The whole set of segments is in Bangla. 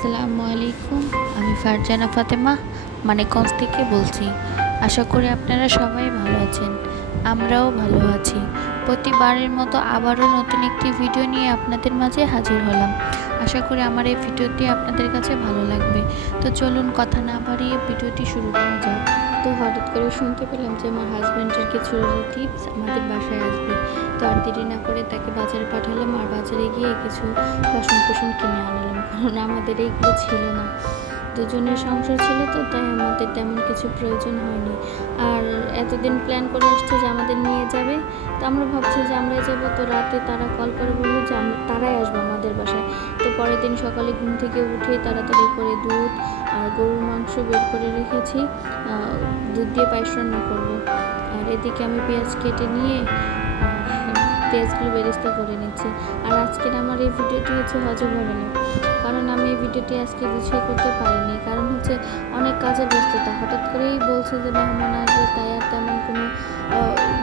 আসসালামু আলাইকুম, আমি ফারজানা ফাতেমা মানে মানিকগঞ্জ থেকে বলছি। আশা করি আপনারা সবাই ভালো আছেন, আমরাও ভালো আছি। প্রতিবারের মতো আবারও নতুন একটি ভিডিও নিয়ে আপনাদের মাঝে হাজির হলাম। আশা করি আমার এই ভিডিওটি আপনাদের কাছে ভালো লাগবে। তো চলুন কথা না বাড়িয়ে ভিডিওটি শুরু করা যাক। তো হঠাৎ করে শুনতে পেলাম যে আমার হাজব্যান্ডের কিছু রিলেটিভস আমাদের বাসায় আসবে। তো আর দেরি না করে তাকে বাজারে পাঠালাম আর বাজারে গিয়ে কিছু বাসন কুসন কিনে আনলাম, কারণ আমাদের এইগুলো ছিল না। দুজনের সংসার ছিল তো, তাই আমাদের তেমন কিছু প্রয়োজন হয়নি। আর এতদিন প্ল্যান করে আসছে যে আমাদের নিয়ে যাবে, তো আমরা ভাবছি যে আমরা যাব তো রাতে তারা কল করে বলল যে তারাই আসবে আমাদের বাসায়। তো পরের দিন সকালে ঘুম থেকে উঠে তাড়াতাড়ি করে দুধ আর গরুর মাংস বের করে রেখেছি দুধ দিয়ে পায়েস রান্না করব আর এদিকে আমি পেঁয়াজ কেটে নিয়ে পেঁয়াজগুলো বেরেস্তা করে নিচ্ছি। আর আজকের আমার এই ভিডিওটি হচ্ছে হজম হবে না। কারণ আমি এই ভিডিওটি আজকে গুছিয়ে করতে পারিনি। কারণ হচ্ছে অনেক কাজের ব্যস্ততা। হঠাৎ করেই বলছে যে মেহমান আসবে তাই আর তেমন কোনো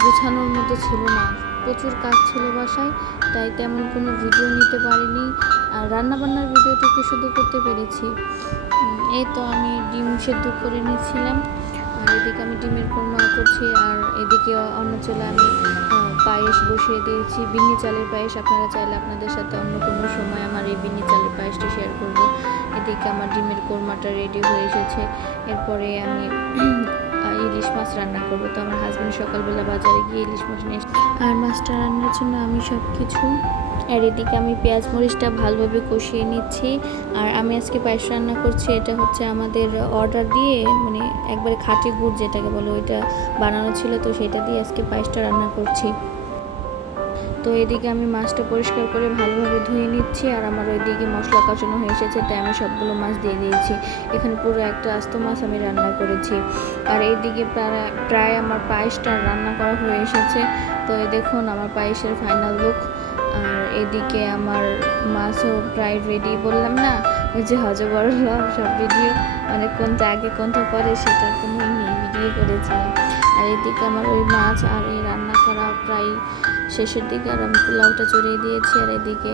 গুছানোর মতো ছিল না। প্রচুর কাজ ছিল বাসায়, তাই তেমন কোনো ভিডিও নিতে পারিনি। আর রান্নাবান্নার ভিডিওটুকু শুধু করতে পেরেছি। এই তো আমি ডিম সেদ্ধ করে নিয়েছিলাম। আর এদিকে আমি ডিমের কোরমা করছি। আর এদিকে অন্য চলে আমি পায়েস বসিয়ে দিয়েছি। বিন্নি চালের পায়েস আপনারা চাইলে আপনাদের সাথে অন্য কোনো সময় আমার এই বিন্নি চালের পায়েসটা শেয়ার করব। এদিকে আমার ডিমের কোরমাটা রেডি হয়ে এসেছে। এরপরে আমি ইলিশ মাছ রান্না করব। তো আমার হাজব্যান্ড সকালবেলা বাজারে গিয়ে ইলিশ মাছ নিয়ে। আর মাছটা রান্নার জন্য আমি সব কিছু আর এদিকে আমি পেঁয়াজ মরিচটা ভালোভাবে কষিয়ে নিচ্ছি। আর আমি আজকে পায়েস রান্না করছি, এটা হচ্ছে আমাদের অর্ডার দিয়ে মানে একবারে খাঁটি গুড় যেটাকে বলে, ওইটা বানানো ছিল, তো সেটা দিয়ে আজকে পায়েসটা রান্না করছি। তো এদিকে আমি মাছটা পরিষ্কার করে ভালোভাবে ধুয়ে নিচ্ছি আর আমার ওইদিকে মশলা কষানো হয়ে এসেছে, তাই আমি সবগুলো মাছ দিয়ে দিয়েছি। এখানে পুরো একটা আস্ত মাছ আমি রান্না করেছি। আর এইদিকে প্রায় প্রায় আমার পায়েসটা রান্না করা হয়ে এসেছে। তো দেখুন আমার পায়েসের ফাইনাল লুক আর এদিকে আমার মাছও প্রায় রেডি বললাম না? ওই যে হজবর সব ভিডিও মানে কোনটা আগে কোনটা পরে সেটা কোনো নেই ভিডিও করেছিলাম। আর এদিকে আমার ওই মাছ আর এই রান্না করা প্রায় শেষের দিকে আর আমি পোলাওটা চড়িয়ে দিয়েছি আর এদিকে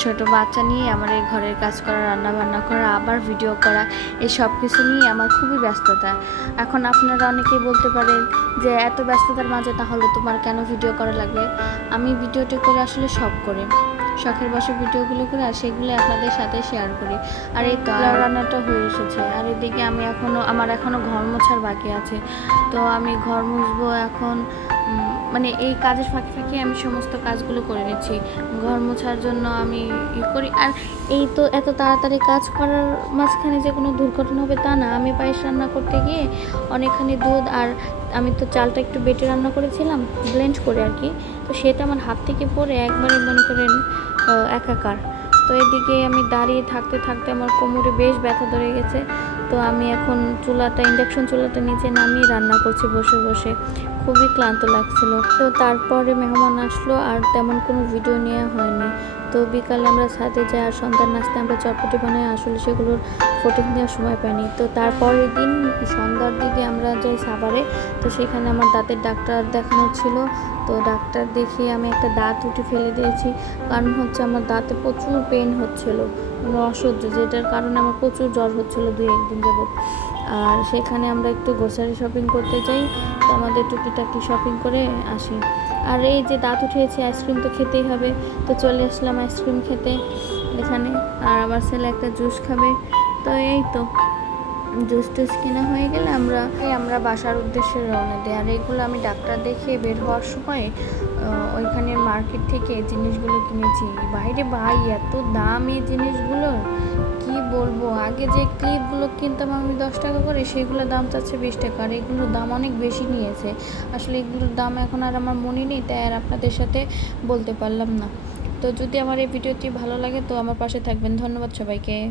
ছোট বাচ্চা নিয়ে আমার এই ঘরের কাজ করা রান্না বান্না করা, আবার ভিডিও করা, এই সব কিছু নিয়ে আমার খুবই ব্যস্ততা। এখন আপনারা অনেকেই বলতে পারেন যে এত ব্যস্ততার মাঝে তাহলে তোমার কেন ভিডিও করা লাগবে আমি ভিডিওটা করে আসলে সব করে। শখের বসে ভিডিওগুলো করে আর সেগুলো আপনাদের সাথে শেয়ার করি। আর এই পোলাও রান্নাটা হয়ে এসেছে। আর এদিকে আমি এখনও আমার এখনও ঘর মোছার বাকি আছে। তো আমি ঘর মুছবো এখন মানে এই কাজের ফাঁকে ফাঁকে আমি সমস্ত কাজগুলো করে নিচ্ছি। ঘর মোছার জন্য আমি ই করি। আর এই তো এত তাড়াতাড়ি কাজ করার মাঝখানে যে কোনো দুর্ঘটনা হবে তা না। আমি পায়েস রান্না করতে গিয়ে অনেকখানি দুধ আর আমি তো চালটা একটু বেটে রান্না করেছিলাম ব্লেন্ড করে আর কি। তো সেটা আমার হাত থেকে পড়ে একবারে মনে করেন একাকার। তো এদিকে আমি দাঁড়িয়ে থাকতে থাকতে আমার কোমরে বেশ ব্যথা ধরে গেছে। তো আমি এখন চুলাটা ইন্ডাকশন চুলাটা নিচে নামিয়ে রান্না করছি বসে বসে। খুবই ক্লান্ত লাগছিল। তো তারপরে মেহমান আসলো আর তেমন কোনো ভিডিও নেওয়া হয়নি। তো বিকালে আমরা ছাদে যাই আর সন্ধ্যার নাস্তে আমরা চটপটি বানাই। আসলে সেগুলোর ফটো নেওয়ার সময় পাইনি। তো তারপরের দিন সন্ধ্যার দিকে আমরা যাই সাভারে। তো সেখানে আমার দাঁতের ডাক্তার দেখানো ছিল। তো ডাক্তার দেখিয়ে আমি একটা দাঁত উঠে ফেলে দিয়েছি। কারণ হচ্ছে আমার দাঁতে প্রচুর পেন হচ্ছিল। অসহ্য, যেটার কারণে আমার প্রচুর জ্বর হচ্ছিল দুই একদিন যাবত আর সেখানে আমরা একটু গ্রোসারি শপিং করতে যাই, তো আমাদের টুকিটাকি শপিং করে আসি। আর এই যে দাঁত উঠেছে আইসক্রিম তো খেতেই হবে, তো চলে আসলাম আইসক্রিম খেতে এখানে। আর আমার ছেলে একটা জুস খাবে, তো এই তো। জুস টুস কেনা হয়ে গেলে আমরা আমরা বাসার উদ্দেশ্যে রওনা দিই। আর এগুলো আমি ডাক্তার দেখিয়ে বের হওয়ার সময় আহ, ওইখানের মার্কেট থেকে জিনিসগুলো কিনেছি। বাইরে ভাই এত দাম এই জিনিসগুলোর কি বলব? আগে যে ক্লিপগুলো কিনতাম আমি দশ টাকা করে সেগুলোর দাম চাচ্ছে বিশ টাকা। আর এগুলোর দাম অনেক বেশি নিয়েছে। আসলে এগুলোর দাম এখন আর আমার মনে নেই তাই আর আপনাদের সাথে বলতে পারলাম না। তো যদি আমার এই ভিডিওটি ভালো লাগে তো আমার পাশে থাকবেন। ধন্যবাদ সবাইকে।